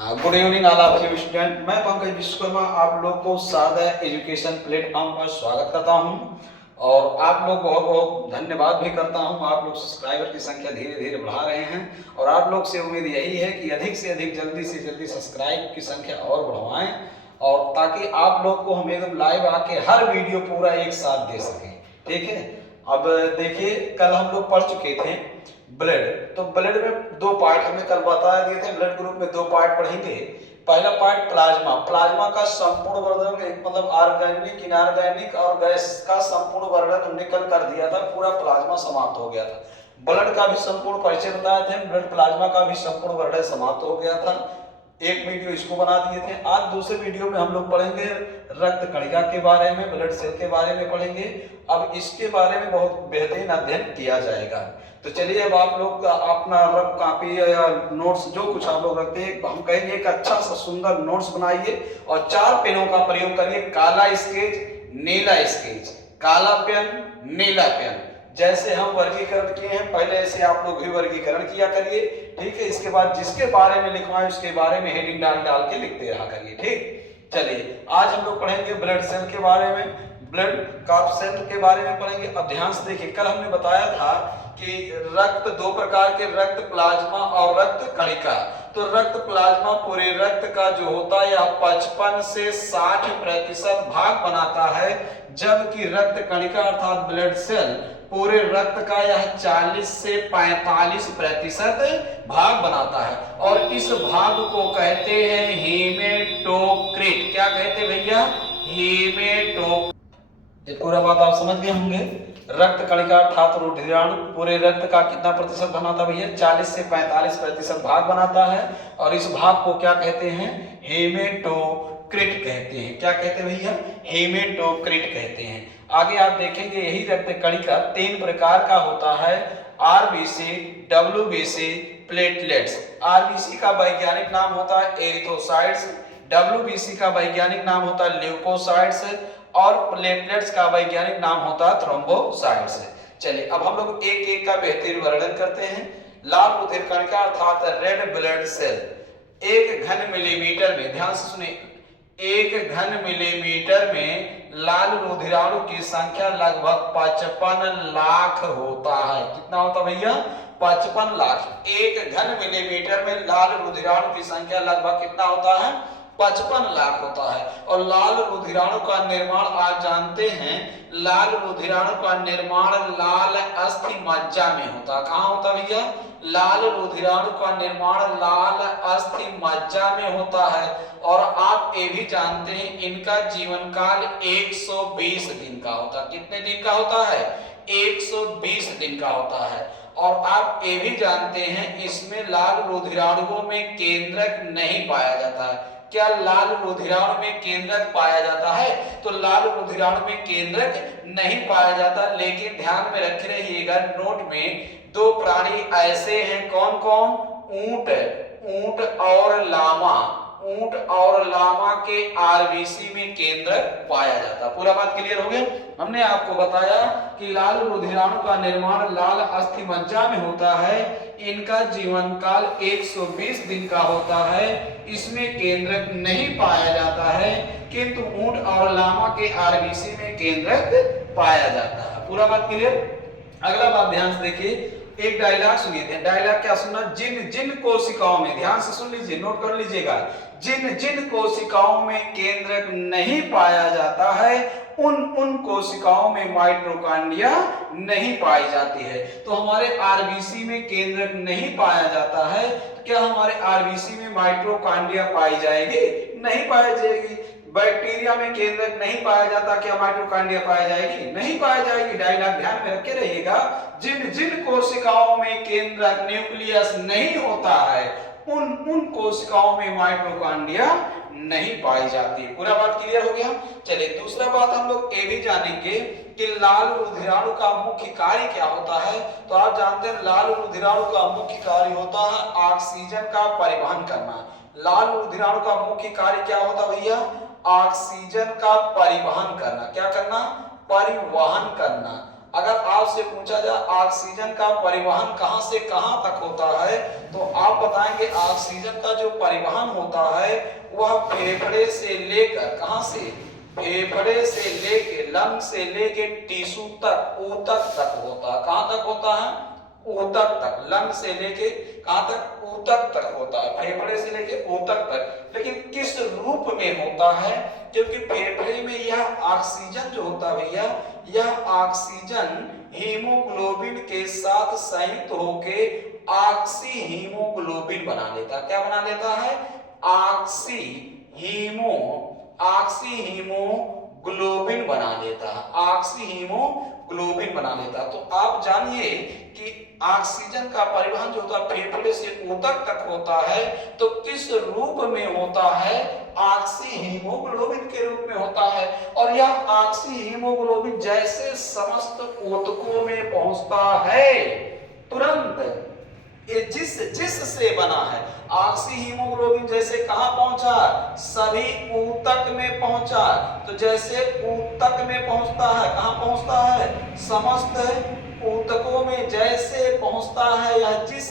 Good evening all of you student. मैं पंकज विश्वकर्मा आप लोग को शारदा एजुकेशन प्लेटफॉर्म पर स्वागत करता हूं और आप लोग बहुत बहुत धन्यवाद भी करता हूं। आप लोग सब्सक्राइबर की संख्या धीरे धीरे बढ़ा रहे हैं और आप लोग से उम्मीद यही है कि अधिक से अधिक जल्दी से जल्दी सब्सक्राइब की संख्या और बढ़वाएं और ताकि आप लोग को हम एकदम लाइव आके हर वीडियो पूरा एक साथ दे सकें। ठीक है, अब देखिए कल हम लोग पढ़ चुके थे ब्लड। तो ब्लड में दो पार्ट हमने कल बता दिए थे। ब्लड ग्रुप में दो पार्ट पढ़ेंगे। पहला पार्ट प्लाज्मा। प्लाज्मा का संपूर्ण वर्णन मतलब ऑर्गेनिक, इनऑर्गेनिक और गैस का संपूर्ण वर्णन हमने कल कर दिया था। पूरा प्लाज्मा समाप्त हो गया था। ब्लड का भी संपूर्ण परिचय बताए थे। ब्लड प्लाज्मा का भी संपूर्ण वर्णन समाप्त हो गया था। एक वीडियो इसको बना दिए थे। आज दूसरे वीडियो में हम लोग पढ़ेंगे रक्त कणिका के बारे में, ब्लड सेल के बारे में पढ़ेंगे। अब इसके बारे में बहुत बेहतरीन अध्ययन किया जाएगा। तो चलिए अब आप लोग अपना रफ कॉपी या नोट्स जो कुछ आप लोग रखते हैं, हम कहेंगे एक अच्छा सा सुंदर नोट्स बनाइए और 4 पेनों का प्रयोग करिए। काला स्केच, नीला स्केच, काला पेन, नीला पेन। जैसे हम वर्गीकरण किए हैं पहले ऐसे आप लोग भी वर्गीकरण किया करिए। ठीक है, इसके बाद जिसके बारे में लिखवाएं उसके बारे में हेडिंग डाल डाल के लिखते रहा करिए। ठीक, चलिए आज हम लोग पढ़ेंगे ब्लड सेल के बारे में, ब्लड का सेल के बारे में पढ़ेंगे। अब ध्यान से देखिए, कल हमने बताया था कि रक्त दो प्रकार के, रक्त प्लाज्मा और रक्त कणिका। तो रक्त प्लाज्मा पूरे रक्त का जो होता है यह 55 से 60% भाग बनाता है, जबकि रक्त कणिका अर्थात ब्लड सेल पूरे रक्त का यह 40 से 45% भाग बनाता है और इस भाग को कहते हैं हेमेटोक्रिट। क्या कहते हैं भैया? हेमेटोक्रिट। ये पूरा बात आप समझ गए होंगे। रक्त कणिका अर्थात रुधिराणु पूरे रक्त का कितना प्रतिशत बनाता है भैया? 40 से 45% भाग बनाता है और इस भाग को क्या कहते हैं? हेमेटोक्रिट कहते हैं। क्या कहते हैं भैया? हेमेटोक्रिट कहते हैं। आगे आप देखेंगे यही रक्त कणिका 3 प्रकार का होता है, आरबीसी, डब्ल्यूबीसी, प्लेटलेट्स। आरबीसी का वैज्ञानिक नाम होता है एरिथ्रोसाइट्स, डब्ल्यूबीसी का वैज्ञानिक नाम होता है ल्यूकोसाइट्स और प्लेटलेट्स का वैज्ञानिक नाम होता है थ्रोम्बोसाइट्स। चलिए अब हम लोग एक एक का बेहतरीन वर्णन करते हैं। लाल रुधिर कणिका अर्थात रेड ब्लड सेल 1 घन मिलीमीटर में, ध्यान से सुनिए, 1 घन मिलीमीटर में लाल रुधिराणु की संख्या लगभग 55 लाख होता है। कितना होता भैया? 55 लाख। 1 घन मिलीमीटर में लाल रुधिराणु की संख्या लगभग कितना होता है? 55 लाख होता है। और लाल रुधिराणु का निर्माण आप जानते हैं, लाल रुधिराणु का निर्माण लाल अस्थि मज्जा में होता है। कहाँ होता भैया? लाल रुधिराणु का निर्माण लाल अस्थि मज्जा में होता है। और आप ये भी जानते हैं इनका जीवन काल 120 दिन का होता है। कितने दिन का होता है? 120 दिन का होता है। और आप ये भी जानते हैं इसमें लाल रुधिराणुओं में केंद्रक नहीं पाया जाता है। क्या लाल रुधिराणु में केंद्रक पाया जाता है? तो लाल रुधिराणु में केंद्रक नहीं पाया जाता, लेकिन ध्यान में रखे रहिएगा नोट में 2 प्राणी ऐसे हैं। कौन कौन? ऊंट और लामा। ऊंट और लामा के आरबीसी में केंद्रक पाया जाता। पूरा बात क्लियर हो गया? हमने आपको बताया कि लाल रुधिराणु का निर्माण लाल अस्थि मज्जा में होता है। इनका जीवन काल 120 दिन का होता है। इसमें केंद्रक नहीं पाया जाता है, किंतु ऊंट और लामा के आरबीसी में केंद्रक पाया जाता है। पूरा बात क्लियर? अगला बात ध्यान से देखिए, एक डायलॉग सुनिए थे। डायलॉग क्या सुनना? जिन जिन कोशिकाओं में, ध्यान से सुन लीजिए, नोट कर लीजिएगा, जिन जिन कोशिकाओं में केंद्रक नहीं पाया जाता है उन उन कोशिकाओं में माइटोकॉन्ड्रिया नहीं पाई जाती है। तो हमारे आरबीसी में केंद्रक नहीं पाया जाता है, तो क्या हमारे आरबीसी में माइटोकॉन्ड्रिया पाई जाएगी? नहीं पाई जाएगी। बैक्टीरिया में केंद्रक नहीं पाया जाता, क्या माइटोकॉन्ड्रिया पाई जाएगी? नहीं पाई जाएगी। डायलॉग ध्यान में रखे रहिएगा, जिन जिन कोशिकाओं में केंद्रक न्यूक्लियस नहीं होता है उन उन कोशिकाओं में माइटोकॉन्ड्रिया नहीं पाई जाती। पूरा बात क्लियर हो गया? चलिए दूसरा बात हम लोग ये भी जानेंगे कि लाल रुधिराणु का मुख्य कार्य क्या होता है। तो आप जानते हैं लाल रुधिराणु का मुख्य कार्य होता है ऑक्सीजन का परिवहन करना। लाल रुधिराणु का मुख्य कार्य क्या होता भैया? ऑक्सीजन का परिवहन करना। क्या करना? परिवहन करना। अगर आपसे पूछा जाए ऑक्सीजन का परिवहन कहां से कहां तक होता है तो आप बताएंगे ऑक्सीजन का जो परिवहन होता है वह फेफड़े से लेकर, कहां से, फेफड़े से लेके, लंग से लेके टिश्यू तक, ऊतक तक होता है। कहां तक होता है? ऊतक तक। लंग से लेके कहां तक? ऊतक तक होता है, फेफड़े से लेके ऊतक तक। लेकिन किस रूप में होता है? क्योंकि फेफड़े में यह ऑक्सीजन जो होता है भैया, यह ऑक्सीजन हीमोग्लोबिन के साथ संयुक्त होके ऑक्सी हीमोग्लोबिन बना लेता। क्या बना लेता है? ऑक्सी हीमोग्लोबिन बना लेता है, ऑक्सी हीमोग्लोबिन बना लेता। तो आप जानिए कि ऑक्सीजन का परिवहन जो होता है फेफड़े से ऊतक तक होता है, तो किस रूप में होता है? ऑक्सी हीमोग्लोबिन के रूप में होता है। और यह ऑक्सी हीमोग्लोबिन जैसे समस्त ऊतकों में पहुंचता है, तुरंत ये जिस से बना है, ऑक्सी हीमोग्लोबिन जैसे कहां पहुंचा? सभी ऊतक में पहुंचा। तो जैसे ऊतक में पहुंचता है, कहां पहुंचता है? समस्त ऊतकों में जैसे पहुंचता है, यह जिस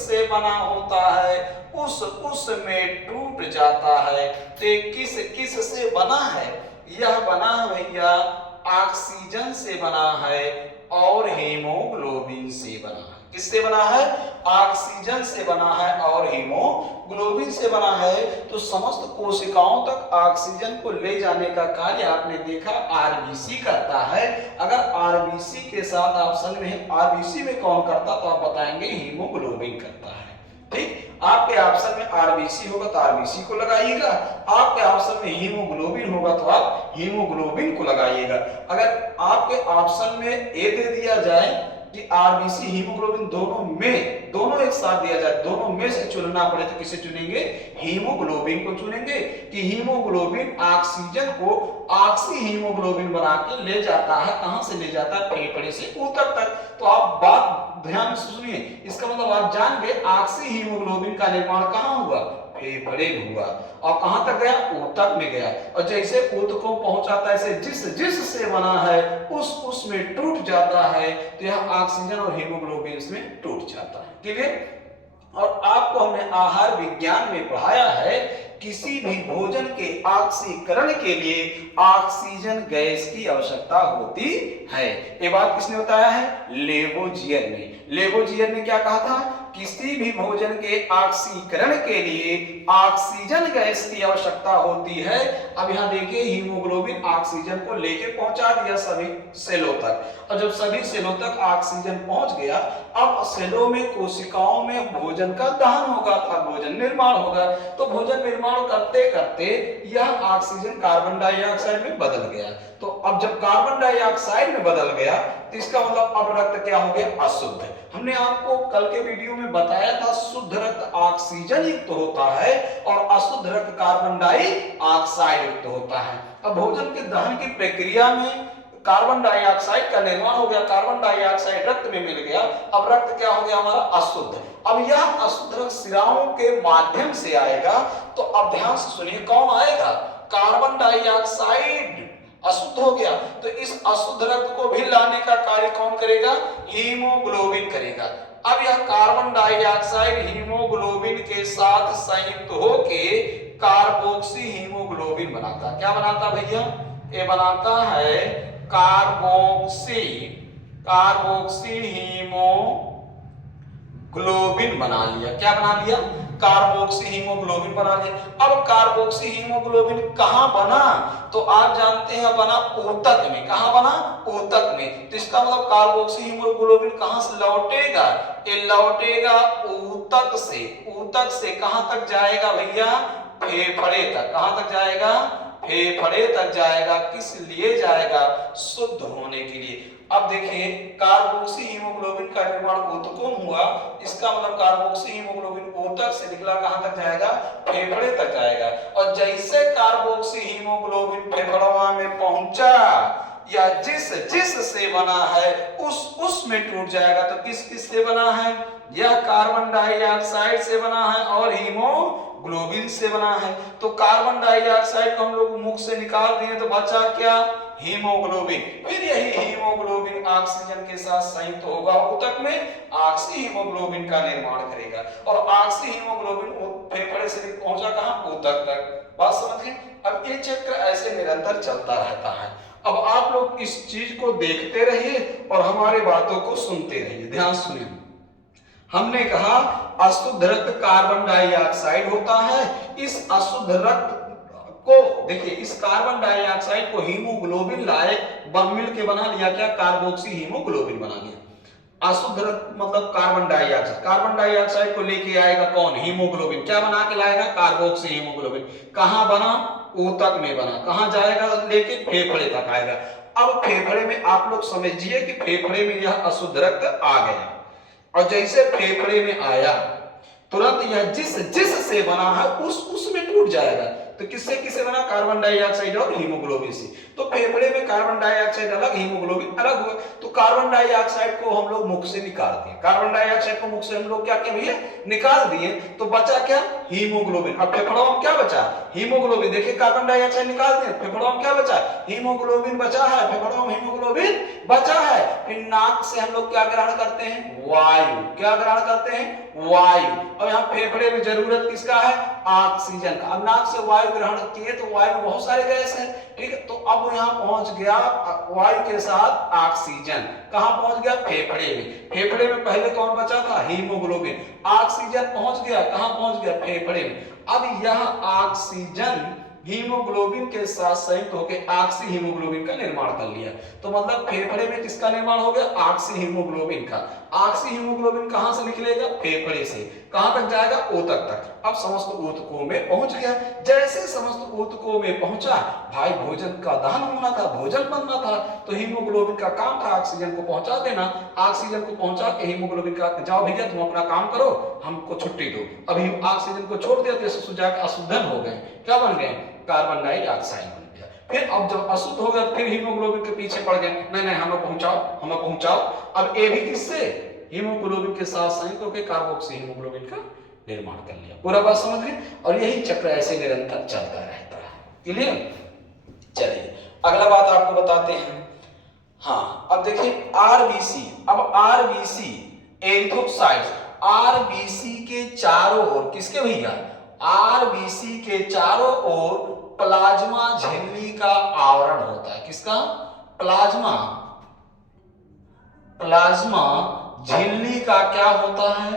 से बना होता है उस में टूट जाता है। तो किस से बना है? यह बना है भैया ऑक्सीजन से बना है और हीमोग्लोबिन से बना है। किससे बना है? ऑक्सीजन से बना है और हीमोग्लोबिन से बना है। तो समस्त कोशिकाओं तक ऑक्सीजन को ले जाने का कार्य आपने देखा आरबीसी करता है। अगर आरबीसी के साथ ऑप्शन में आरबीसी में कौन करता तो आप बताएंगे हीमोग्लोबिन करता है। ठीक, आपके ऑप्शन में आरबीसी होगा तो आरबीसी को लगाइएगा, आपके ऑप्शन में हीमोग्लोबिन होगा तो आप हीमोग्लोबिन को लगाइएगा। अगर आपके ऑप्शन में ए दे दिया जाए कि आरबीसी हीमोग्लोबिन दोनों एक साथ दिया जाए, दोनों में से चुनना पड़े तो किसे चुनेंगे? हीमोग्लोबिन को चुनेंगे कि हीमोग्लोबिन ऑक्सीजन को ऑक्सी हीमोग्लोबिन बना के ले जाता है। कहां से ले जाता है? फेफड़े से ऊतक तक। तो आप बात ध्यान से सुनिए, इसका मतलब आप जान गए ऑक्सी हीमोग्लोबिन का निर्माण कहां हुआ? फेफड़े में हुआ। और कहां तक गया? ऊतक में गया। और जैसे ऊतकों पहुंचाता है, ऐसे जिस से बना है उस में टूट जाता है। तो यह ऑक्सीजन और हीमोग्लोबिन इसमें टूट जाता है। क्लियर? और आपको हमने आहार विज्ञान में पढ़ाया है किसी भी भोजन के ऑक्सीकरण के लिए ऑक्सीजन गैस की आवश्यकता होती है। ये बात किसने बताया है? लेबोजियर ने। लेबोजियर ने क्या कहा था? किसी भी भोजन के ऑक्सीकरण के लिए ऑक्सीजन गैस की आवश्यकता होती है। अब यहां देखिए हीमोग्लोबिन ऑक्सीजन को लेके पहुंचा दिया सभी सेलों तक, और जब सभी सेलों तक ऑक्सीजन पहुंच गया, अब सेलों में कोशिकाओं में भोजन का दहन होगा था, भोजन निर्माण होगा। तो भोजन निर्माण करते करते यह ऑक्सीजन कार्बन डाइऑक्साइड में बदल गया। तो अब जब कार्बन डाइऑक्साइड में बदल गया तो इसका मतलब अब रक्त क्या हो गया? अशुद्ध। हमने आपको कल के वीडियो में बताया था शुद्ध रक्त ऑक्सीजन युक्त होता है और अशुद्ध रक्त कार्बन डाइऑक्साइड युक्त होता है। अब भोजन के दहन की प्रक्रिया में कार्बन डाइऑक्साइड का निर्माण हो गया, कार्बन डाइऑक्साइड रक्त में मिल गया। अब रक्त क्या हो गया हमारा? अशुद्ध। अब यह अशुद्ध रक्त शिराओं के माध्यम से आएगा। तो अब ध्यान से सुनिए, कौन आएगा? कार्बन डाइऑक्साइड अशुद्ध हो गया, तो इस अशुद्ध रक्त को भी लाने का कार्य कौन करेगा? हीमोग्लोबिन करेगा। अब यह कार्बन डाइऑक्साइड हीमोग्लोबिन के साथ संयुक्त होके कार्बोक्सी हीमोग्लोबिन बनाता। क्या बनाता भैया? ये बनाता है कार्बोक्सी हीमोग्लोबिन बना लिया। क्या बना लिया? कार्बोक्सी हीमोग्लोबिन बना लिया। अब कार्बोक्सी हीमोग्लोबिन कहां बना? तो आप जानते हैं बना ऊतक में। कहां बना? ऊतक में। तो इसका मतलब कार्बोक्सी हीमोग्लोबिन कहां से लौटेगा? ये लौटेगा ऊतक से। ऊतक से कहां तक जाएगा भैया? फेफड़े तक। कहां तक जाएगा? फेफड़े तक जाएगा। किस लिए जाएगा? शुद्ध होने के लिए। अब देखिए कार्बोक्सी हीमोग्लोबिन का निर्माण ऊतकों में हुआ, इसका मतलब कार्बोक्सी हीमोग्लोबिन ऊतक से निकला कहां तक जाएगा? फेफड़े तक जाएगा। और जैसे कार्बोक्सी हीमोग्लोबिन फेफड़ों में पहुंचा या जिस से बना है उस में टूट जाएगा। तो किस से बना है? यह कार्बन डाइऑक्साइड से बना है और हीमोग्लोबिन से बना है। तो कार्बन डाइऑक्साइड को हम लोग मुख से निकाल दिए तो बचा क्या? हीमोग्लोबिन। फिर यही हीमोग्लोबिन ऑक्सीजन के साथ संयुक्त होगा ऊतक में, ऑक्सी हीमोग्लोबिन का निर्माण करेगा। और ऑक्सी फेफड़े से पहुंचा कहां, ऊतक तक। बात समझ गए। अब ये चक्र ऐसे निरंतर चलता रहता है। अब आप लोग इस चीज को देखते रहिए और हमारे बातों को सुनते रहिए, ध्यान सुनिए। हमने कहा अशुद्ध रक्त कार्बन डाइऑक्साइड होता है। इस अशुद्ध रक्त को देखिए, इस कार्बन डाइऑक्साइड को हीमोग्लोबिन लायक मिल के बना लिया, क्या, कार्बोक्सी हीमोग्लोबिन बना लिया। अशुद्ध रक्त मतलब कार्बन डाइऑक्साइड, कार्बन डाइऑक्साइड को लेके आएगा कौन, हीमोग्लोबिन, क्या बना के लाएगा, कार्बोक्सी हीमोग्लोबिन। कहां बना, ऊतक में बना। कहां जाएगा लेके, फेफड़े तक आएगा। अब फेफड़े में आप लोग समझिए कि फेफड़े में यह अशुद्ध रक्त आ गया, और जैसे फेफड़े में आया तुरंत यह जिस से बना है उसमें टूट जाएगा। तो किससे किससे बना, कार्बन डाइऑक्साइड और हीमोग्लोबिन से। तो फेफड़े में कार्बन डाइऑक्साइड अलग, हीमोग्लोबिन अलग हुआ। तो कार्बन डाइऑक्साइड को हम लोग मुख से निकाल दिए, कार्बन डाइऑक्साइड को मुख से हम लोग क्या किया भैया, निकाल दिए। तो बचा क्या, हीमोग्लोबिन। अब फेफड़ों में क्या बचा, हीमोग्लोबिन। देखिए कार्बन डाइऑक्साइड निकाल दिए, फेफड़ों में क्या बचा, हीमोग्लोबिन बचा है, फेफड़ों में हीमोग्लोबिन बचा है। फिर नाक से हम लोग क्या ग्रहण करते हैं, वायु। क्या ग्रहण करते हैं, वायु। और यहाँ फेफड़े में जरूरत किसका है, ऑक्सीजन का। अब नाक से वायु ग्रहण किए तो वायु में बहुत सारे गैस है, ठीक है। तो अब यहाँ पहुंच गया वायु के साथ ऑक्सीजन, कहां पहुंच गया, फेफड़े में। फेफड़े में पहले कौन बचा था, हीमोग्लोबिन। ऑक्सीजन पहुंच गया, कहां पहुंच गया, फेफड़े में। अब यह ऑक्सीजन हीमोग्लोबिन के साथ संयुक्त होकर ऑक्सी हीमोग्लोबिन का निर्माण कर लिया। तो मतलब फेफड़े में किसका निर्माण हो गया, ऑक्सी हीमोग्लोबिन का। ऑक्सी हीमोग्लोबिन कहां से निकलेगा, फेफड़े से। कहां तक जाएगा, ऊतक तक। अब समस्त ऊतकों में पहुंच गया। जैसे समस्त ऊतकों में पहुंचा, भाई भोजन का दहन होना था, भोजन बनना था। तो हीमोग्लोबिन का काम था ऑक्सीजन को पहुंचा देना। ऑक्सीजन को पहुंचा के हीमोग्लोबिन का, जाओ भैया तुम अपना काम करो, हमको छुट्टी दो। अभी ऑक्सीजन को छोड़ दिया तो जाकर अशुद्धन हो गए, क्या बन गए, कार्बन डाइऑक्साइड बन गया। फिर अब जब अशुद्ध हो गया फिर हीमोग्लोबिन के पीछे पड़ गए, नहीं नहीं हमें पहुंचाओ, हमें पहुंचाओ। अब ये भी किससे, हीमोग्लोबिन के साथ संयुक्त होकर कार्बोक्सी हीमोग्लोबिन का निर्माण कर लिया। पूरा बात समझ गए। और यही चक्र ऐसे निरंतर चलता रहता है, क्लियर। चलिए अगला बात आपको बताते हैं। हाँ अब देखिए आरबीसी। अब आरबीसी एरिथ्रोसाइट्स, आरबीसी के चारों ओर, किसके भैया, आरबीसी के चारों ओर प्लाज्मा झिल्ली का आवरण होता है। किसका, प्लाज्मा, प्लाज्मा झिल्ली का क्या होता है,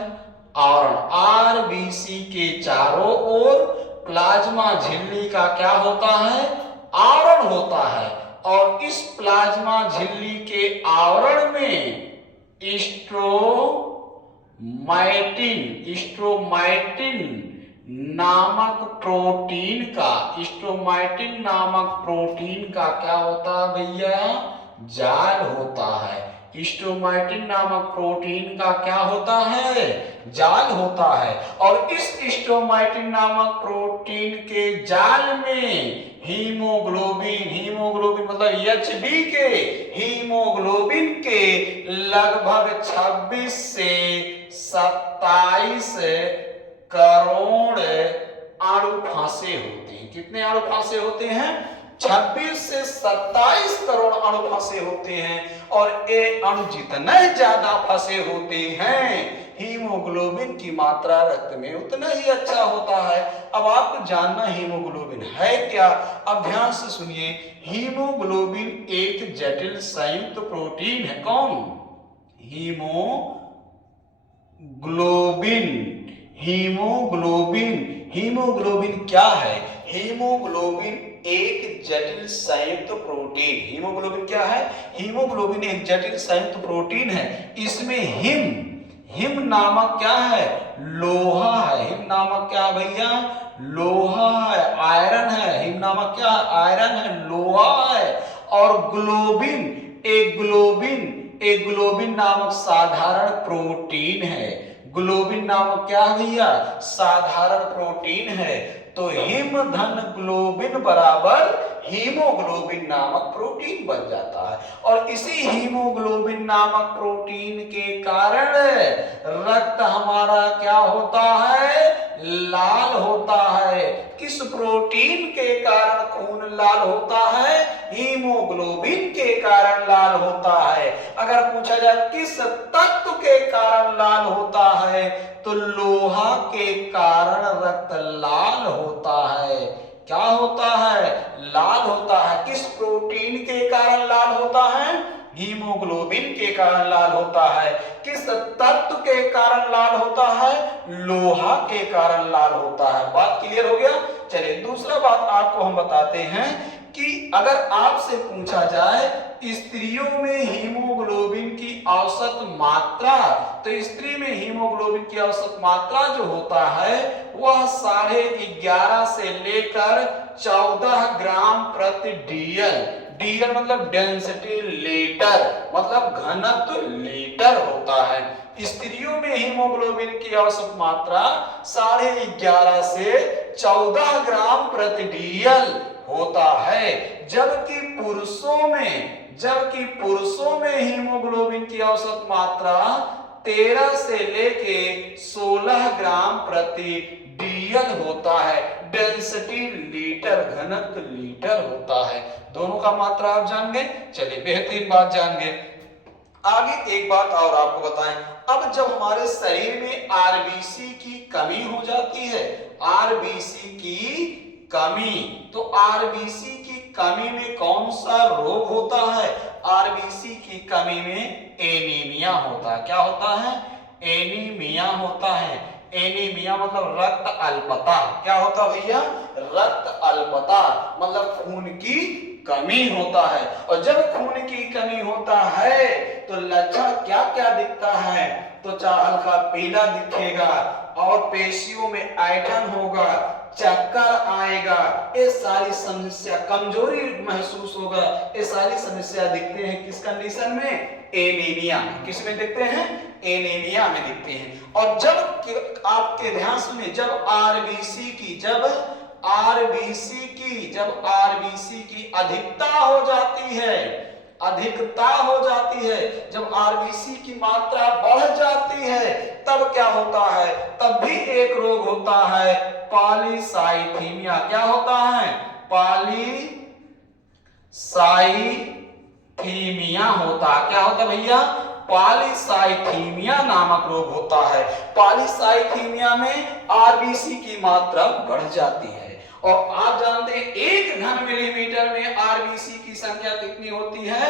आवरण। आरबीसी के चारों ओर प्लाज्मा झिल्ली का क्या होता है, आवरण होता है। और इस प्लाज्मा झिल्ली के आवरण में स्ट्रोमाइटिन नामक प्रोटीन का, स्ट्रोमाइटिन नामक प्रोटीन का क्या होता है भैया, जाल होता है। स्ट्रोमाइटिन नामक प्रोटीन का क्या होता है, जाल होता है। और इस स्ट्रोमाइटिन नामक प्रोटीन के जाल में हीमोग्लोबिन, हीमोग्लोबिन मतलब एचबी के, हीमोग्लोबिन के लगभग 26 से 27 करोड़ अणु फंसे होते हैं। कितने अणु फंसे होते हैं, 26 से 27 करोड़ अणु फंसे होते हैं। और ये अणु जितने ज्यादा फंसे होते हैं हीमोग्लोबिन की मात्रा रक्त में उतना ही अच्छा होता है। अब आपको जानना हीमोग्लोबिन है क्या, अब ध्यान से सुनिए। हीमोग्लोबिन एक जटिल संयुक्त प्रोटीन है। कौन, हीमोग्लोबिन। हीमोग्लोबिन, हीमोग्लोबिन क्या है, हीमोग्लोबिन एक जटिल संयुक्त प्रोटीन। हीमोग्लोबिन क्या है, हीमोग्लोबिन एक जटिल संयुक्त प्रोटीन है। इसमें हिम नामक क्या है, लोहा है। हिम नामक क्या है भैया, लोहा है, आयरन है। हिम नामक क्या है, आयरन है, लोहा है। और ग्लोबिन, एक ग्लोबिन नामक साधारण प्रोटीन है। ग्लोबिन नामक क्या है भैया, साधारण प्रोटीन है। तो हिम धन ग्लोबिन बराबर हीमोग्लोबिन नामक प्रोटीन बन जाता है। और इसी हीमोग्लोबिन नामक प्रोटीन के कारण रक्त हमारा क्या होता है, लाल होता है? किस प्रोटीन के कारण खून लाल होता है? हीमोग्लोबिन के कारण लाल होता है। अगर पूछा जाए किस तत्व के कारण लाल होता है, तो लोहा के कारण रक्त लाल होता है। क्या होता है? लाल होता है। किस प्रोटीन के कारण लाल होता है? हीमोग्लोबिन के कारण लाल होता है। किस तत्व के कारण लाल होता है? लोहा के कारण लाल होता है। बात क्लियर हो गया? चलिए दूसरा बात आपको हम बताते हैं कि अगर आपसे पूछा जाए स्त्रियों में हीमोग्लोबिन की औसत मात्रा, तो स्त्री में हीमोग्लोबिन की औसत मात्रा जो होता है वह 11.5 से लेकर 14 ग्राम प्रति डीएल। डीएल मतलब डेंसिटी लीटर, मतलब घनत्व लीटर होता है। स्त्रियों में हीमोग्लोबिन की औसत मात्रा 11.5 से 14 ग्राम प्रति डीएल होता है, जबकि पुरुषों में हीमोग्लोबिन की औसत मात्रा 13 से लेके 16 ग्राम प्रति डीएल होता है। डेंसिटी लीटर, घनत्व लीटर होता है। दोनों का मात्रा आप जान गए। चलिए बेहतरीन बात जान गए। आगे एक बात और आपको बताएं, अब जब हमारे शरीर में आरबीसी की कमी हो जाती है, आरबीसी की कमी, तो आरबीसी की कमी में कौन सा रोग होता है? आरबीसी की कमी में एनीमिया होता है। क्या होता है? एनीमिया होता है। एनीमिया मतलब रक्त अल्पता। क्या होता भैया? रक्त अल्पता मतलब खून की कमी होता है। और जब खून की कमी होता है तो लक्षण क्या क्या दिखता है? त्वचा हल्का पीला दिखेगा और पेशियों में ऐंठन होगा, चक्कर आएगा, ये सारी समस्या, कमजोरी महसूस होगा, ये सारी समस्या दिखते हैं किस कंडीशन में? एनीमिया में। किस में दिखते हैं? एनीमिया में दिखते हैं। और जब आपके ध्यान सुनिए, जब आरबीसी की अधिकता हो जाती है, जब आरबीसी की मात्रा बढ़ जाती है, तब क्या होता है? तब भी एक रोग होता है, पॉलीसाइथीमिया। क्या होता है? पॉलीसाइथीमिया होता है। क्या होता है भैया? पॉलीसाइथीमिया नामक रोग होता है। पॉलीसाइथीमिया में आरबीसी की मात्रा बढ़ जाती है। और आप जानते हैं 1 घन मिलीमीटर में आरबीसी की संख्या कितनी होती है?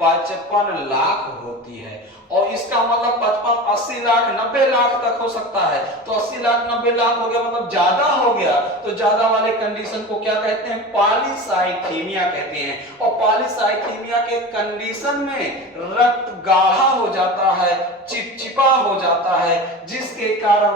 55 लाख होती है। और इसका मतलब 55, 80 लाख, 90 लाख तक हो सकता है। तो 80 लाख 90 लाख हो गया, मतलब ज्यादा हो गया। तो ज्यादा वाले कंडीशन को क्या कहते हैं? पॉलीसाइथीमिया कहते हैं। और पॉलीसाइथीमिया के कंडीशन में रक्त गाढ़ा हो जाता है, चिपचिपा हो जाता है, जिसके कारण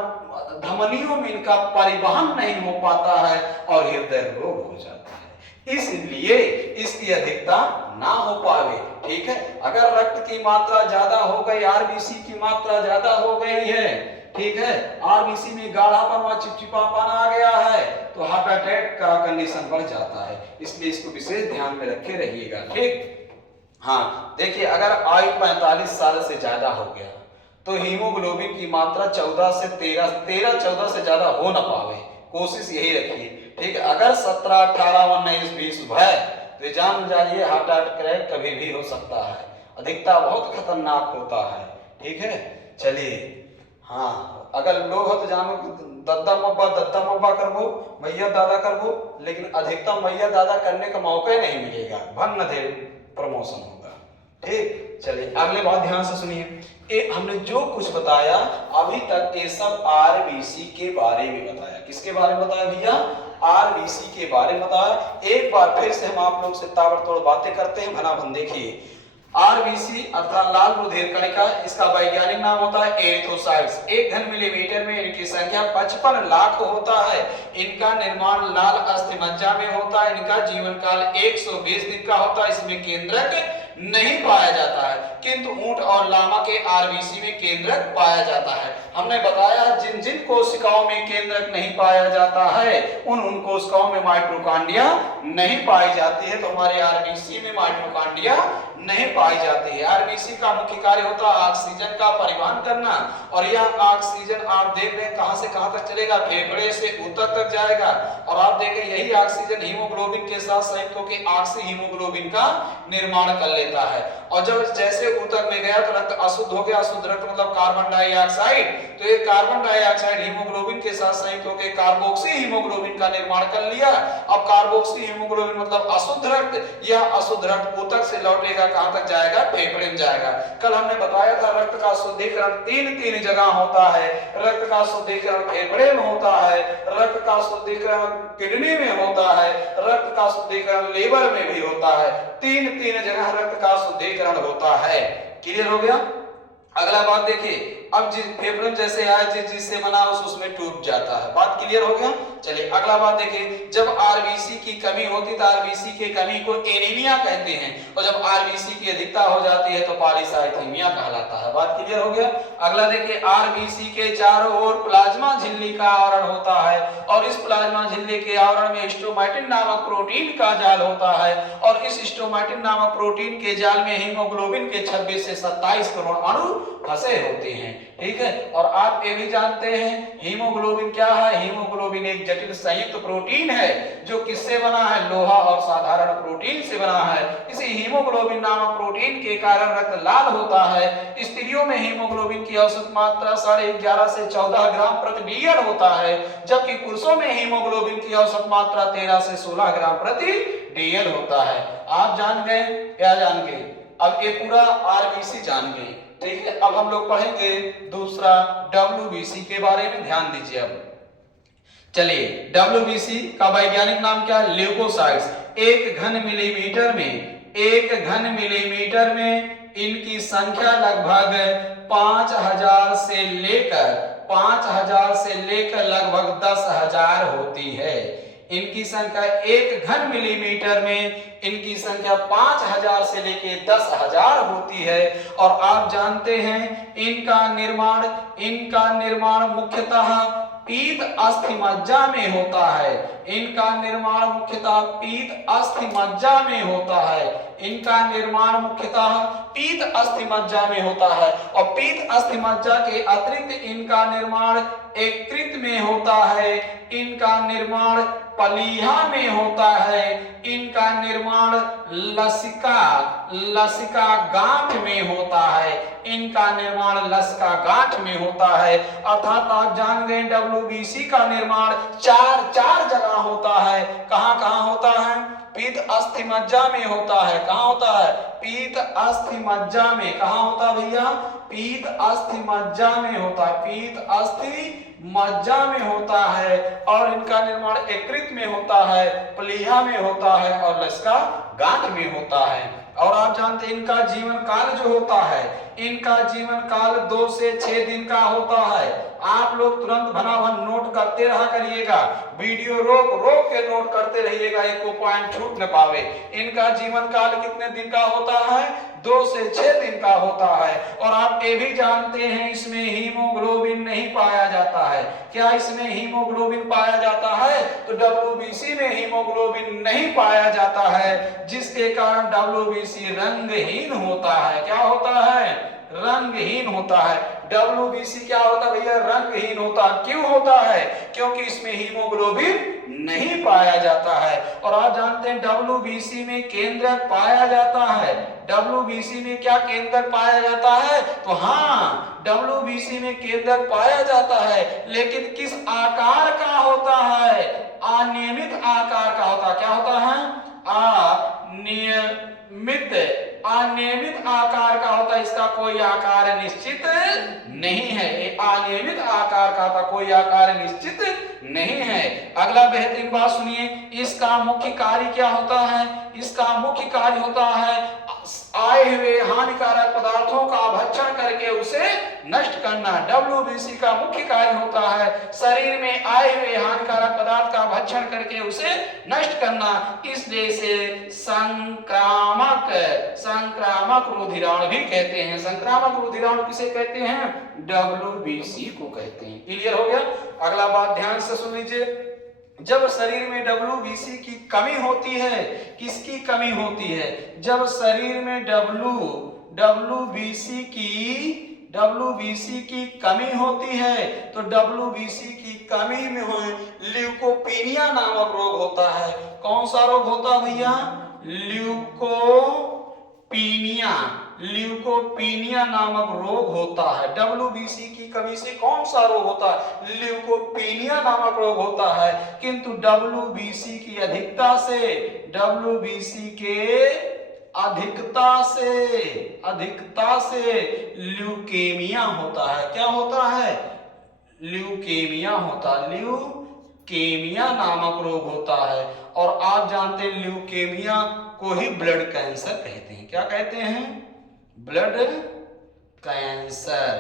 धमनियों में इनका परिवहन नहीं हो पाता है और हृदय रोग हो जाता है। इसलिए इसकी अधिकता ना हो पावे। ठीक है, अगर रक्त की मात्रा ज्यादा हो गई, आरबीसी की मात्रा ज्यादा हो गई है, ठीक है, आरबीसी में गाढ़ापन व चिपचिपापन आ गया है, तो हार्ट अटैक का कंडीशन बढ़ जाता है। इसलिए इसको विशेष ध्यान में रखे रहिएगा। ठीक, हाँ देखिए, अगर आयु 45 साल से ज्यादा हो गया तो हीमोग्लोबिन की मात्रा 14 से 14 से ज्यादा हो ना पावे, कोशिश यही रखिए। ठीक है, अगर 17, 18, 19, 20 है तो जान जाइए हार्ट अटैक कभी भी हो सकता है। अधिकता बहुत खतरनाक होता है। ठीक है, चलिए, हाँ अगर लोग हो तो जानो दद्दा मब्बा करबो, मैया दादा करबो, लेकिन अधिकतम मैया दादा करने का मौका ही नहीं मिलेगा, भन्न दे प्रमोशन होगा। ठीक, चलिए अगले बात ध्यान से सुनिए। हमने जो कुछ बताया अभी तक ये सब आरबीसी के बारे में बताया। किसके बारे में बताया भैया? आरबीसी के बारे में बताया। एक बार फिर से हम आप लोग से ताबड़तोड़ बातें करते हैं, भला भन देखिए। आरबीसी अर्थात लाल रुधिर कणिका, इसका वैज्ञानिक नाम होता है एरिथ्रोसाइट्स। 1 घन मिलीमीटर में इनकी संख्या 55 लाख होता है। इनका निर्माण लाल अस्थिमज्जा में होता है। इनका जीवन काल 120 दिन का होता है। इसमें केंद्रक नहीं पाया जाता है, किंतु ऊंट और लामा के आरबीसी में केंद्रक पाया जाता है। हमने बताया जिन जिन कोशिकाओं में केंद्रक नहीं पाया जाता है उन कोशिकाओं में माइटोकॉन्ड्रिया नहीं पाई जाती है। तो हमारे आरबीसी में माइटोकॉन्ड्रिया नहीं पाई जाती है। आरबीसी का मुख्य कार्य होता है ऑक्सीजन का परिवहन करना, और यह ऑक्सीजन आप देख रहे हैं कहां से कहां तक चलेगा, फेफड़े से ऊतक तक जाएगा। और आप देखें यही ऑक्सीजन हीमोग्लोबिन के साथ संयुक्त होकर ऑक्सी हीमोग्लोबिन का निर्माण कर लेता है। और जब जैसे ऊतक में गया तो रक्त अशुद्ध हो गया, अशुद्ध रक्त मतलब कार्बन डाइऑक्साइड, तो ये कार्बन डाइऑक्साइड हीमोग्लोबिन के साथ संयुक्त होकर कार्बोक्सी हीमोग्लोबिन का निर्माण कर लिया। अब कार्बोक्सी हीमोग्लोबिन मतलब अशुद्ध रक्त, यह अशुद्ध रक्त ऊतक से लौटेगा कहां तक जाएगा, फेफड़े में जाएगा। कल हमने बताया था रक्त का शुद्धिकरण तीन जगह होता है। रक्त का शुद्धिकरण फेफड़े में होता है, रक्त का शुद्धिकरण किडनी में होता है, रक्त का शुद्धिकरण लीवर में भी होता है। तीन जगह रक्त का शुद्धिकरण होता है। क्लियर हो गया। अगला बात देखिए, अब जिस फेफड़े जैसे आया जिससे बना उसमें टूट जाता है। बात क्लियर हो गया। चलिए अगला बात देखिए, जब आरबीसी की कमी होती तो आरबीसी की कमी को एनीमिया कहते हैं, और जब आरबीसी की अधिकता हो जाती है तो पॉलीसाइथेमिया कहलाता है। बात क्लियर हो गया। अगला देखिए, आरबीसी के चारों ओर प्लाज्मा झिल्ली का आवरण होता है, और इस प्लाज्मा झिल्ली के आवरण में स्ट्रोमैटिन नामक प्रोटीन का जाल होता है, और इस स्ट्रोमैटिन नामक प्रोटीन के जाल में हीमोग्लोबिन के 26 से 27 करोड़ अणु फंसे होते हैं। ठीक है। और आप ये भी जानते हैं हीमोग्लोबिन क्या है। हीमोग्लोबिन एक जटिल संयुक्त प्रोटीन है जो किससे बना है, लोहा और साधारण प्रोटीन से बना है। इसी हीमोग्लोबिन नामक प्रोटीन के कारण रक्त लाल होता है। स्त्रियों में हीमोग्लोबिन की औसत मात्रा 11.5 से 14 ग्राम प्रति डीएल होता है, जबकि पुरुषों में हीमोग्लोबिन की औसत मात्रा 13 से 16 ग्राम प्रति डीएल होता है। आप जान गए, क्या जान गए, अब ये पूरा आरबीसी जान गए। ठीक है। अब हम लोग पढ़ेंगे दूसरा डब्ल्यूबीसी के बारे में, ध्यान दीजिए। अब चलिए, डब्ल्यूबीसी का वैज्ञानिक नाम क्या है, ल्यूकोसाइट्स। एक घन मिलीमीटर में इनकी संख्या लगभग 5000 से लेकर लगभग 10,000 होती है। इनकी संख्या एक घन मिलीमीटर में इनकी संख्या 5000 से लेके 10,000 होती है। और आप जानते हैं इनका निर्माण मुख्यतः पीत अस्थि मज्जा में होता है। इनका निर्माण मुख्यतः पीत अस्थि मज्जा में होता है। इनका निर्माण मुख्यतः पीत अस्थि मज्जा में होता है। और पीत अस्थि मज्जा के अतिरिक्त इनका निर्माण यकृत में होता है। इनका निर्माण प्लीहा में होता है। इनका निर्माण लसिका गांठ में होता है। इनका निर्माण लसिका गांठ में होता है। अर्थात आप जान गए डब्ल्यूबीसी का निर्माण चार जगह होता है। कहां होता है, पीत अस्थि मज्जा में होता है। कहां होता है, पीत अस्थि मज्जा में। कहां होता है भैया, पीत अस्थि मज्जा में होता है। पीत अस्थि मज्जा में होता है। और इनका निर्माण यकृत में होता है, प्लीहा में होता है, और लसिका गांठ में होता है। और आप जानते हैं इनका जीवन काल जो होता है, इनका जीवन काल 2 से 6 दिन का होता है। आप लोग तुरंत भनाभन नोट करते रहा करिएगा, वीडियो रोक के नोट करते रहिएगा, एक को पॉइंट छूट न पावे। इनका जीवन काल कितने दिन का होता है, 2 से 6 दिन का होता है। और आप ये भी जानते हैं इसमें हीमोग्लोबिन नहीं पाया जाता है। क्या इसमें हीमोग्लोबिन पाया जाता है, तो डब्ल्यूबीसी में हीमोग्लोबिन नहीं पाया जाता है, जिसके कारण डब्ल्यूबीसी रंगहीन होता है। क्या होता है, रंगहीन होता है। डब्ल्यूबीसी क्या होता है भैया, रंगहीन होता है। क्यों होता है, क्योंकि इसमें हीमोग्लोबिन नहीं पाया जाता है। और आप जानते हैं डब्ल्यूबीसी में केंद्रक पाया जाता है। डब्ल्यूबीसी में क्या केंद्रक पाया जाता है, तो हाँ डब्ल्यूबीसी में केंद्रक पाया जाता है, लेकिन किस आकार का होता है, अनियमित आकार का होता है। क्या होता है, अनियमित आकार का होता है। इसका कोई आकार निश्चित नहीं है। ये अनियमित आकार का होता, कोई आकार निश्चित नहीं है। अगला बेहतरीन बात सुनिए, इसका मुख्य कार्य क्या होता है, इसका मुख्य कार्य होता है आए हुए हानिकारक पदार्थों का भक्षण करके उसे नष्ट करना। डब्ल्यूबीसी का मुख्य कार्य होता है शरीर में आए हुए हानिकारक पदार्थ का भक्षण करके उसे नष्ट करना। इसलिए इसे संक्रामक रुधिराणु भी कहते हैं। संक्रामक रुधिराणु किसे कहते हैं, डब्ल्यूबीसी को कहते हैं। क्लियर हो गया। अगला बात ध्यान से सुन लीजिए, जब शरीर में WBC की कमी होती है, किसकी कमी होती है? जब शरीर में WBC की कमी होती है, तो WBC की कमी में हो ल्यूकोपीनिया नामक रोग होता है। कौन सा रोग होता है भैया? ल्यूकोपीनिया नामक रोग होता है। WBC की कमी से कौन सा रोग होता है? ल्यूकोपीनिया नामक रोग होता है। किंतु WBC की अधिकता से ल्यूकेमिया होता है। क्या होता है? ल्यूकेमिया होता है। ल्यूकेमिया नामक रोग होता है। और आप जानते हैं ल्यूकेमिया को ही ब्लड कैंसर कहते हैं। क्या कहते हैं? Blood cancer.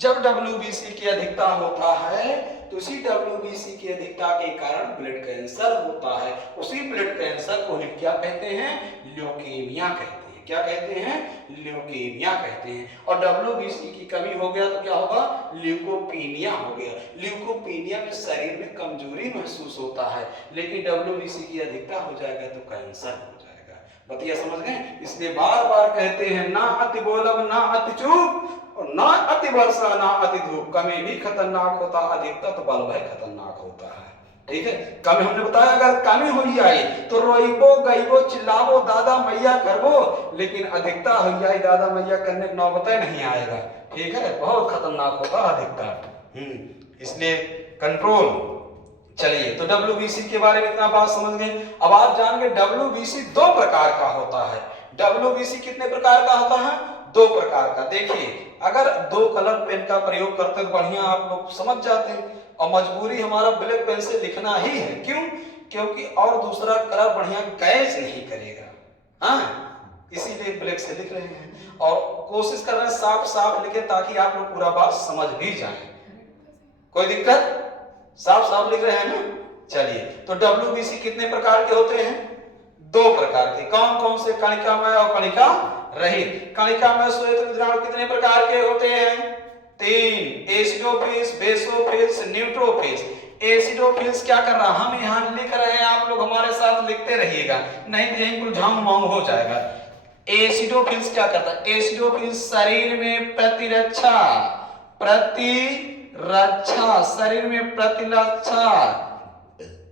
जब WBC की अधिकता होता है तो उसी WBC की अधिकता के कारण ब्लड कैंसर होता है। उसी ब्लड कैंसर को हम क्या कहते हैं? ल्यूकेमिया कहते हैं। क्या कहते हैं? ल्यूकेमिया कहते हैं। और WBC की कमी हो गया तो क्या होगा? ल्यूकोपीनिया हो गया। ल्यूकोपीनिया में शरीर में कमजोरी महसूस होता है, लेकिन WBC की अधिकता हो जाएगा तो कैंसर हो जाएगा। बतिया समझ गए? इसलिए बार बार कहते हैं ना अति बोलब ना अति चुप और ना अति वर्षा ना अति धूप। कमी भी खतरनाक होता, अधिकता तो बल भय खतरनाक होता है। ठीक है, कमी हमने बताया अगर कमी हो जाए तो रोइबो गईबो चिल्लाबो दादा मैया करबो, लेकिन अधिकता हो जाए दादा मैया करने की नौबत नहीं आएगा। ठीक है, बहुत खतरनाक होगा अधिकता। इसलिए कंट्रोल। चलिए, तो WBC के बारे में इतना बात समझ गए। अब आप जान गए WBC 2 प्रकार का होता है। WBC कितने प्रकार का होता है? 2 प्रकार का। देखिए, अगर 2 कलर पेन का प्रयोग करते तो बढ़िया आप लोग समझ जाते हैं, और मजबूरी हमारा ब्लैक पेन से लिखना ही है। क्यों? क्योंकि और दूसरा कलर बढ़िया कैच नहीं करेगा। हाँ, इसीलिए ब्लैक से लिख रहे हैं और कोशिश कर रहे हैं साफ साफ लिखे ताकि आप लोग पूरा बात समझ भी जाए। कोई दिक्कत? साफ साफ लिख रहे हैं ना? चलिए, तो WBC कितने प्रकार के होते हैं? 2 प्रकार के। कौन कौन से? कणिकामय और कणिका रहित। कणिकामय श्वेत रुधिराणु कितने प्रकार के होते हैं? 3, एसिडोफिल्स, बेसोफिल्स, न्यूट्रोफिल्स। एसिडोफिल्स क्या कर रहा? हम यहाँ लिख रहे हैं, आप लोग हमारे साथ लिखते रहिएगा, नहीं तो यहीं कुछ झाम मांग हो जाएगा। एसिडोफिल्स क्या करता है? एसिडोफिल्स शरीर में शरीर में प्रतिरक्षा,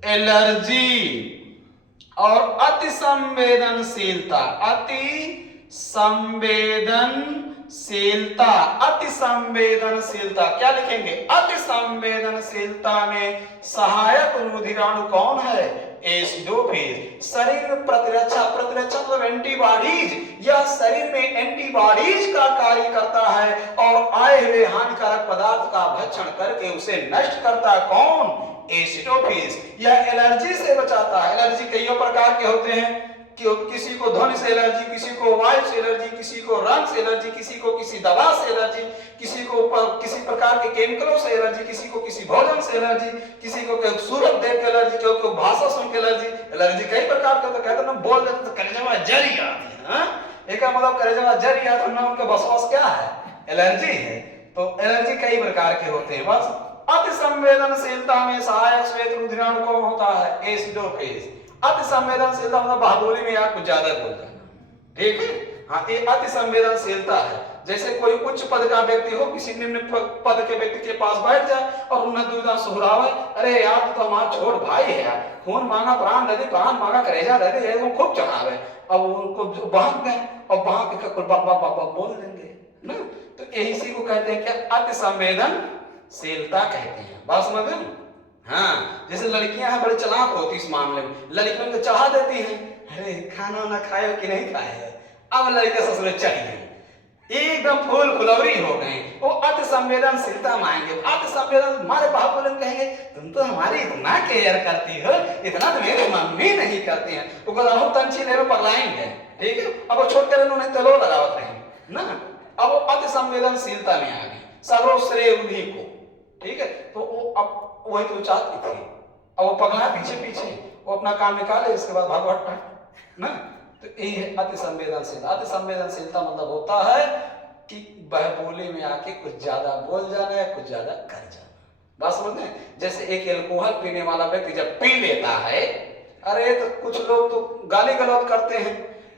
एलर्जी और अति संवेदनशीलता क्या लिखेंगे? अति संवेदनशीलता में सहायक रुधिराणु कौन है? एसिडोफिल्स। शरीर में प्रतिरक्षा मतलब एंटीबॉडीज, या शरीर में एंटीबॉडीज का कार्य करता है और आए हुए हानिकारक पदार्थ का भक्षण करके उसे नष्ट करता है। कौन? एसिडोफिल्स। यह एलर्जी से बचाता है। एलर्जी कई प्रकार के होते हैं, किसी को ध्वनि से एलर्जी, किसी को वायु से एलर्जी, किसी को रंग से एलर्जी, किसी को किसी दवा से एलर्जी, किसी को किसी प्रकार के केमिकलों से एलर्जी, किसी को किसी भोजन से एलर्जी, किसी को सूरत देख के एलर्जी, कोई भाषा सुन के एलर्जी। एलर्जी कई प्रकार के। तो कहते हैं ना, बोल देते तो कलेजा में जरी आती है। एक मतलब कलेजा में जरी आती है, उनका बसवास क्या है? एलर्जी है। तो एलर्जी कई प्रकार के होते हैं। बस अति संवेदनशीलता में सहायक श्वेत रुधिराणु कौन होता है? एसिडोफिल्स। अति संवेदनशीलता मतलब बहादुरी में आप कुछ ज्यादा बोल जाना। ठीक है, हाँ, ये अति संवेदनशीलता है। जैसे कोई उच्च पद का व्यक्ति हो, किसी निम्न पद के व्यक्ति के पास बैठ जाए और उन्हें दुविधा सुहरावे, अरे यार तो हमारा छोट भाई है यार, खून मांगा प्राण दे दे, प्राण मांगा कलेजा दे दे, वो खूब चढ़ावे। अब उनको बहक गए और बहक के बाबा बोल देंगे ना। तो यही को कहते हैं क्या? अति संवेदनशीलता कहते हैं। बात समझ गए? हाँ, जैसे लड़कियां हैं बड़ी चालाक होती इस मामले में, लड़कियों को चाह देती हैं, अरे खाना ना खाए कि नहीं खाए, अब लड़के ससुर चाहिए, एकदम फूल फुलवरी हो गए, वो अति संवेदनशीलता मांगेंगे। अति संवेदन हमारे बाप बोले कहेंगे, तुम तो हमारी इतना केयर करती हो, इतना तो मेरे मम्मी नहीं करती हैं। वो गलाहो तंची ले पगलाएंगे। ठीक है, अब वो छोड़ कर उन्होंने तलो लगावत रहे ना। अब वो अति संवेदनशीलता में आ गए, सर्वश्रेय उन्हीं को। ठीक है, तो वो अब वही तो चाहती थी, अब वो पगला पीछे वो अपना काम निकाले, इसके बाद भागवत ना। तो यही है अति संवेदनशीलता। अति संवेदनशीलता मतलब होता है कि बहबोली में आके कुछ ज्यादा बोल जाना या कुछ ज्यादा कर जाना। बात समझ में? जैसे एक अल्कोहल पीने वाला व्यक्ति जब पी लेता है, अरे तो कुछ लोग तो गाली गलौज करते हैं,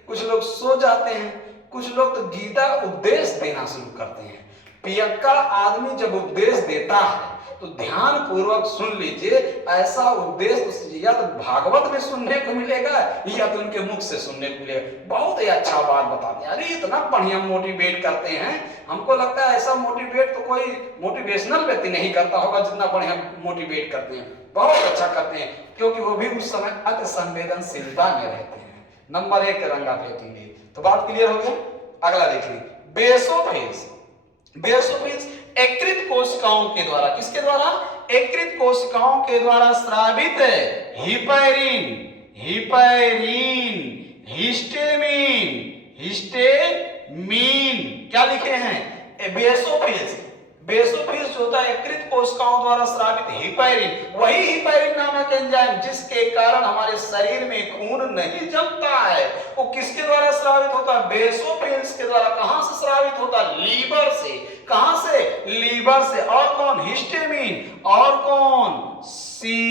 कुछ लोग सो जाते हैं, कुछ लोग तो गीता उपदेश देना शुरू करते हैं। पियक्कड़ आदमी जब उपदेश देता है तो ध्यान पूर्वक सुन लीजिए। ऐसा उपदेश तो या तो भागवत में सुनने को मिलेगा या तो उनके मुख से सुनने को मिलेगा। बहुत ही अच्छा बात बताते हैं, अरे इतना बढ़िया मोटिवेट करते हैं। हमको लगता है ऐसा मोटिवेट तो कोई मोटिवेशनल व्यक्ति नहीं करता होगा जितना बढ़िया मोटिवेट करते हैं। बहुत अच्छा करते हैं, क्योंकि वो भी उस समय अति संवेदनशीलता में रहते हैं। नंबर 1 रंगा फेंकेंगे। तो बात क्लियर हो गया। अगला देखिए, बेसोफेज। बेसोफेज यकृत कोशिकाओं के द्वारा, किसके द्वारा? यकृत कोशिकाओं के द्वारा स्रावित हिपैरिन, हिपैरिन, हिस्टेमिन, हिस्टेमिन क्या लिखे हैं? बेसोफेज। बेसोफेज जो होता है यकृत कोशिकाओं द्वारा स्रावित हिपैरिन, वही हिपैरिन नामक एंजाइम जिसके कारण हमारे शरीर में खून नहीं जमता है, वो किसके द्वारा स्रावित होता है? बेसोफेज के द्वारा। कहां से स्रावित होता है? लीवर से। कहां से? लीवर से। और कौन? हिस्टेमिन। और कौन? सीरोटोनिन।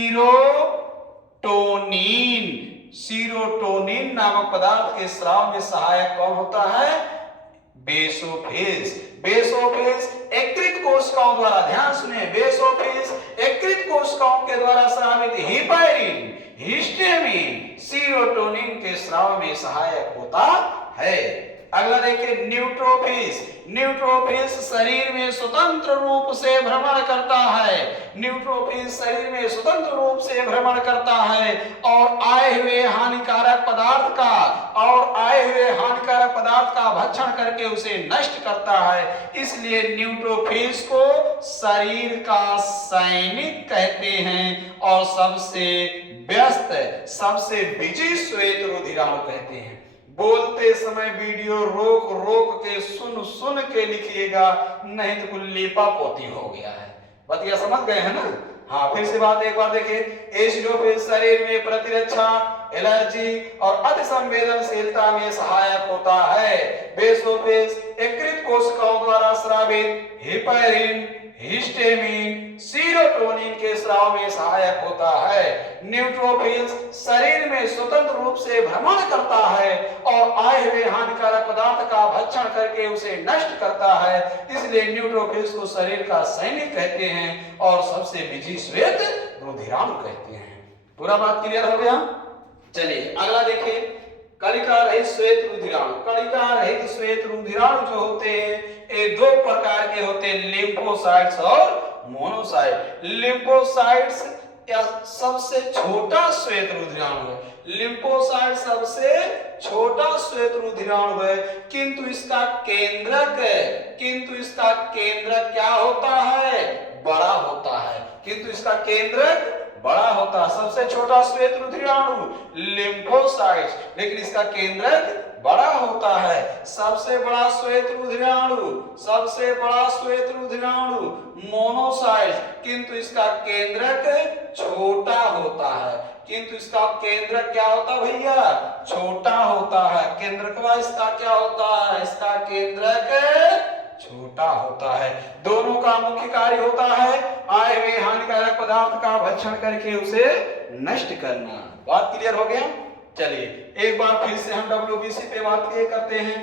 सीरोटोनिन नामक पदार्थ के स्राव में सहायक कौन होता है? बेसोफेज। बेसोफेज यकृत कोशिकाओं द्वारा, ध्यान सुनिए, बेसोफेज यकृत कोशिकाओं के द्वारा स्रावित हिपैरिन, हिस्टेमिन, सीरोटोनिन के स्राव में सहायक होता है। अगला देखिए, न्यूट्रोफिल्स। न्यूट्रोफिल्स शरीर में स्वतंत्र रूप से भ्रमण करता है। न्यूट्रोफिल्स शरीर में स्वतंत्र रूप से भ्रमण करता है और आए हुए हानिकारक पदार्थ का भक्षण करके उसे नष्ट करता है। इसलिए न्यूट्रोफिल्स को शरीर का सैनिक कहते हैं और सबसे व्यस्त, सबसे बिजी श्वेत रुधिराणु कहते हैं। बोलते समय वीडियो रोक रोक के सुन के लिखिएगा, नहीं तो कुल लीपापोती हो गया है। बतिया समझ गए हैं ना? हाँ, फिर से बात एक बार देखिए। एसिडोफेज शरीर में प्रतिरक्षा, एलर्जी और अति संवेदनशीलता में सहायक होता है। बेसोफेज यकृत कोशिकाओं द्वारा स्रावित हिपैरिन, हिस्टेमिन, सीरोटोनिन के स्राव में सहायक होता है। न्यूट्रोफिल्स शरीर में स्वतंत्र रूप से भ्रमण करता है और आए हुए हानिकारक पदार्थ का भक्षण करके उसे नष्ट करता है। इसलिए न्यूट्रोफिल्स को शरीर का सैनिक कहते हैं और सबसे बिजी श्वेत रुधिराणु कहते हैं। पूरा बात क्लियर हो गया? चलिए अगला देखिए, कणिका रहित श्वेत रुधिराणु। कणिका रहित श्वेत रुधिराणु जो होते हैं ये 2 प्रकार के होते हैं, लिम्फोसाइट्स और मोनोसाइट। लिम्फोसाइट्स या सबसे छोटा श्वेत रुधिराणु है। लिम्फोसाइट सबसे छोटा श्वेत रुधिराणु है, किंतु इसका केंद्रक क्या होता है? बड़ा होता है। किंतु इसका केंद्रक बड़ा होता है। सबसे छोटा श्वेत रुधिराणु लिम्फोसाइट्स, लेकिन इसका केंद्रक बड़ा होता है। सबसे बड़ा श्वेत रुधिराणु मोनोसाइट, किंतु इसका केंद्रक छोटा होता है। किंतु इसका केंद्रक क्या होता है भैया? छोटा होता है। केंद्रकवा इसका क्या होता है? इसका केंद्रक छोटा होता है। दोनों का मुख्य कार्य होता है आए हुए हानिकारक पदार्थ का भक्षण करके उसे नष्ट करना। बात क्लियर हो गया? चलिए एक बार फिर से हम WBC पे बात करते हैं।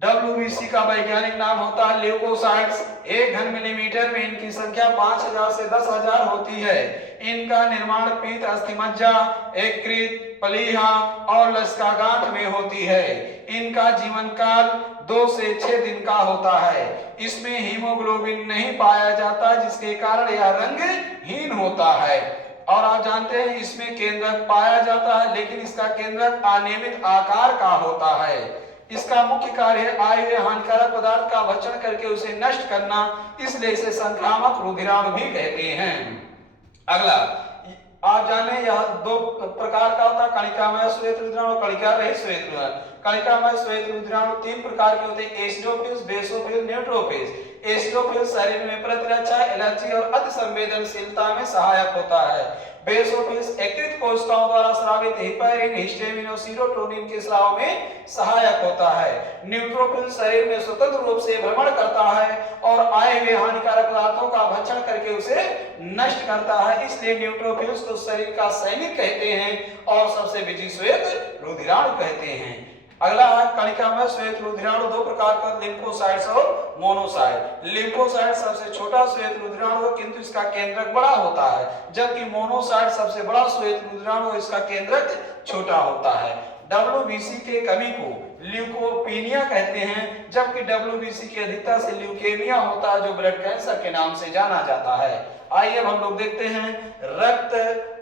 WBC का वैज्ञानिक नाम होता है ल्यूकोसाइट्स। 1 घन मिलीमीटर में इनकी संख्या 5000 से 10000 होती है। इनका निर्माण पीत, अस्थिमज्जा, यकृत, प्लीहा और लसिका गांठ में होती है। इनका जीवन काल 2 से 6 दिन का होता है। इसमें हीमोग्लोबिन नहीं पाया जाता, जिसके कारण यह रंगहीन होता है। और आप जानते हैं इसमें केंद्रक पाया जाता है, लेकिन इसका केंद्रक अनियमित आकार का होता है। इसका मुख्य कार्य है आए हुए हानिकारक पदार्थ का भक्षण करके उसे नष्ट करना, इसलिए इसे संक्रामक रुधिराणु भी कहते हैं। अगला आप जाने यह 2 प्रकार का होता है, कणिकामय श्वेत रुधिराणु, कणिका रहित श्वेत रुधिराणु। कणिकामय श्वेत रुधिराणु 3 प्रकार के होते हैं, एसिडोफिल्स, बेसोफिल्स, न्यूट्रोफिल्स। एसिडोफिल शरीर में प्रतिरक्षा, एलर्जी और अति संवेदनशीलता में सहायक होता है। बेसोफिल्स यकृत कोशिकाओं द्वारा स्रावित हेपेरिन, हिस्टामिन और सीरोटोनिन के स्राव में सहायक होता है। न्यूट्रोफिल शरीर में स्वतंत्र रूप से भ्रमण करता है और आए हुए हानिकारक पदार्थों का भक्षण करके उसे नष्ट करता है, इसलिए न्यूट्रोफिल्स को शरीर का सैनिक कहते हैं और सबसे बिजी श्वेत रुधिराणु कहते हैं। अगला कणिका में श्वेत रुधिराणु दो प्रकार का, लिम्फोसाइट्स और मोनोसाइट। लिम्फोसाइट सबसे छोटा श्वेत रुधिराणु है किंतु इसका केंद्रक बड़ा होता है, जबकि मोनोसाइट सबसे बड़ा श्वेत रुधिराणु, इसका केंद्रक छोटा होता है। WBC के कमी को ल्यूकोपीनिया कहते हैं, जबकि WBC की अधिकता से ल्यूकेमिया होता है जो ब्लड कैंसर के नाम से जाना जाता है। आइए अब हम लोग देखते हैं रक्त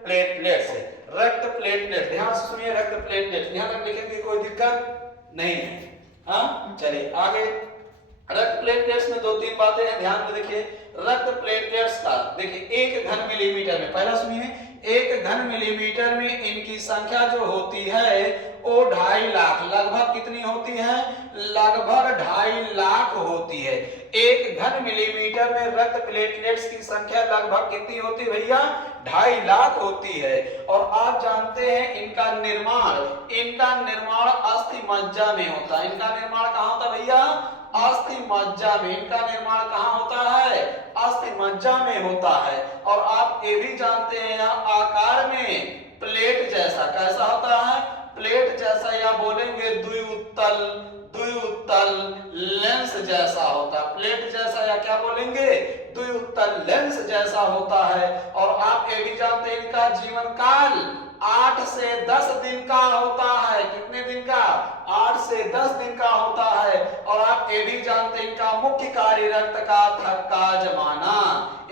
प्लेटलेट्स। रक्त प्लेटलेट, ध्यान से सुनिए, रक्त प्लेटलेट यहां तक लिखेंगे, कोई दिक्कत नहीं है। हाँ चलिए आगे। रक्त प्लेटलेट्स में दो तीन बातें हैं, ध्यान में देखिए। रक्त प्लेटलेट्स का देखिए 1 घन मिलीमीटर में, पहला सुनिए, 1 घन मिलीमीटर में इनकी संख्या जो होती है वो 2.5 लाख, लगभग कितनी होती है? लगभग 2.5 लाख होती है। 1 घन मिलीमीटर में रक्त प्लेटलेट्स की संख्या लगभग कितनी होती है भैया? 2.5 लाख होती है। और आप जानते हैं इनका निर्माण अस्थि मज्जा में होता है। इनका निर्माण कहाँ होता है भैया? अस्थि मज्जा में। इनका निर्माण कहाँ होता है? अस्थि मज्जा में होता है। और आप ये भी जानते हैं यहाँ आकार में प्लेट जैसा, कैसा होता है? प्लेट जैसा, या बोलेंगे द्विउत्तल लेंस जैसा होता है। प्लेट जैसा, या क्या बोलेंगे? द्विउत्तल लेंस जैसा होता है। और आप ये भी जानते हैं इनका जीवन काल 8 से 10 दिन का होता है। कितने दिन का? 8 से 10 दिन का होता है। और आप ये भी जानते हैं इनका मुख्य कार्य रक्त का थक्का जमाना।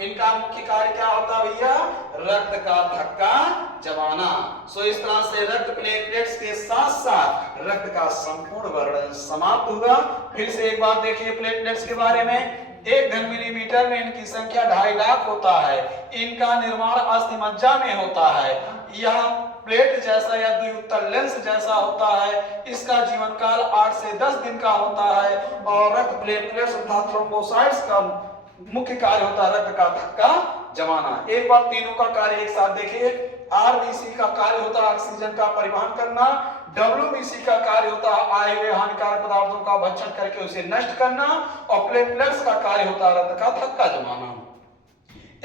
इनका मुख्य कार्य क्या होता है भैया? रक्त का थक्का जमाना। सो इस तरह से रक्त प्लेटलेट्स के साथ साथ रक्त का संपूर्ण वर्णन समाप्त हुआ। फिर से एक बात देखिए प्लेटलेट्स के बारे में। 1 घन मिलीमीटर में इनकी संख्या 2.5 लाख होता है। इनका निर्माण अस्थि मज्जा में होता है। यह प्लेट जैसा या द्विउत्तल लेंस जैसा होता है। इसका जीवन काल 8 से 10 दिन का होता है। और रक्त प्लेटलेट्स तथा थ्रोम्बोसाइट्स का मुख्य कार्य होता है रक्त का थक्का जमाना। एक बार तीनों का कार्य एक साथ देखिए। RBC का कार्य होता है ऑक्सीजन का परिवहन करना। WBC का कार्य होता है आए हुए हानिकारक पदार्थों का भक्षण करके उसे नष्ट करना। और प्लेटलेट्स का कार्य होता है रक्त का थक्का जमाना।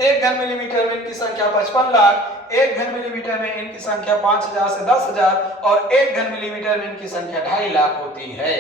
1 घन मिलीमीटर में इनकी संख्या 55 लाख, 1 घन मिलीमीटर में इनकी संख्या 5000 से 10,000 और 1 घन मिलीमीटर में इनकी संख्या 2.5 लाख होती है।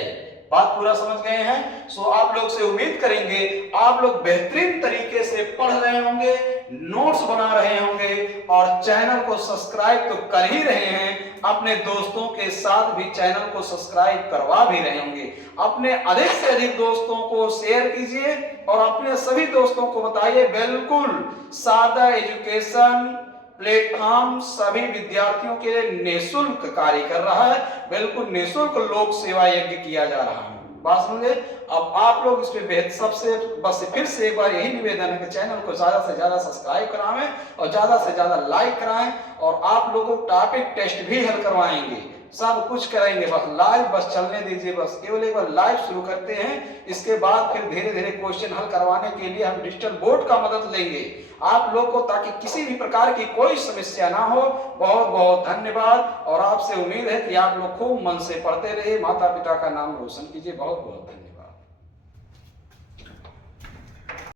बात पूरा समझ गए हैं? सो आप लोग से उम्मीद करेंगे आप लोग बेहतरीन तरीके से पढ़ रहे होंगे, नोट्स बना रहे होंगे और चैनल को सब्सक्राइब तो कर ही रहे हैं। अपने दोस्तों के साथ भी चैनल को सब्सक्राइब करवा भी रहे होंगे। अपने अधिक से अधिक दोस्तों को शेयर कीजिए और अपने सभी दोस्तों को बताइए बिल्कुल सादा एजुकेशन प्लेटफॉर्म सभी विद्यार्थियों के लिए निःशुल्क कार्य कर रहा है। बिल्कुल निःशुल्क लोक सेवा यज्ञ किया जा रहा है। बात समझे? अब आप लोग इस पे सबसे बस फिर से एक बार यही निवेदन है कि चैनल को ज्यादा से ज्यादा सब्सक्राइब कराएं और ज्यादा से ज्यादा लाइक कराएं। और आप लोगों को टॉपिक टेस्ट भी हल करवाएंगे, सब कुछ करेंगे। बस लाइव बस चलने दीजिए। बस केवल एक बार लाइव शुरू करते हैं, इसके बाद फिर धीरे धीरे क्वेश्चन हल करवाने के लिए हम डिजिटल बोर्ड का मदद लेंगे आप लोग को, ताकि किसी भी प्रकार की कोई समस्या ना हो। बहुत बहुत धन्यवाद। और आपसे उम्मीद है कि आप लोग खूब मन से पढ़ते रहिए, माता पिता का नाम रोशन कीजिए। बहुत बहुत धन्यवाद।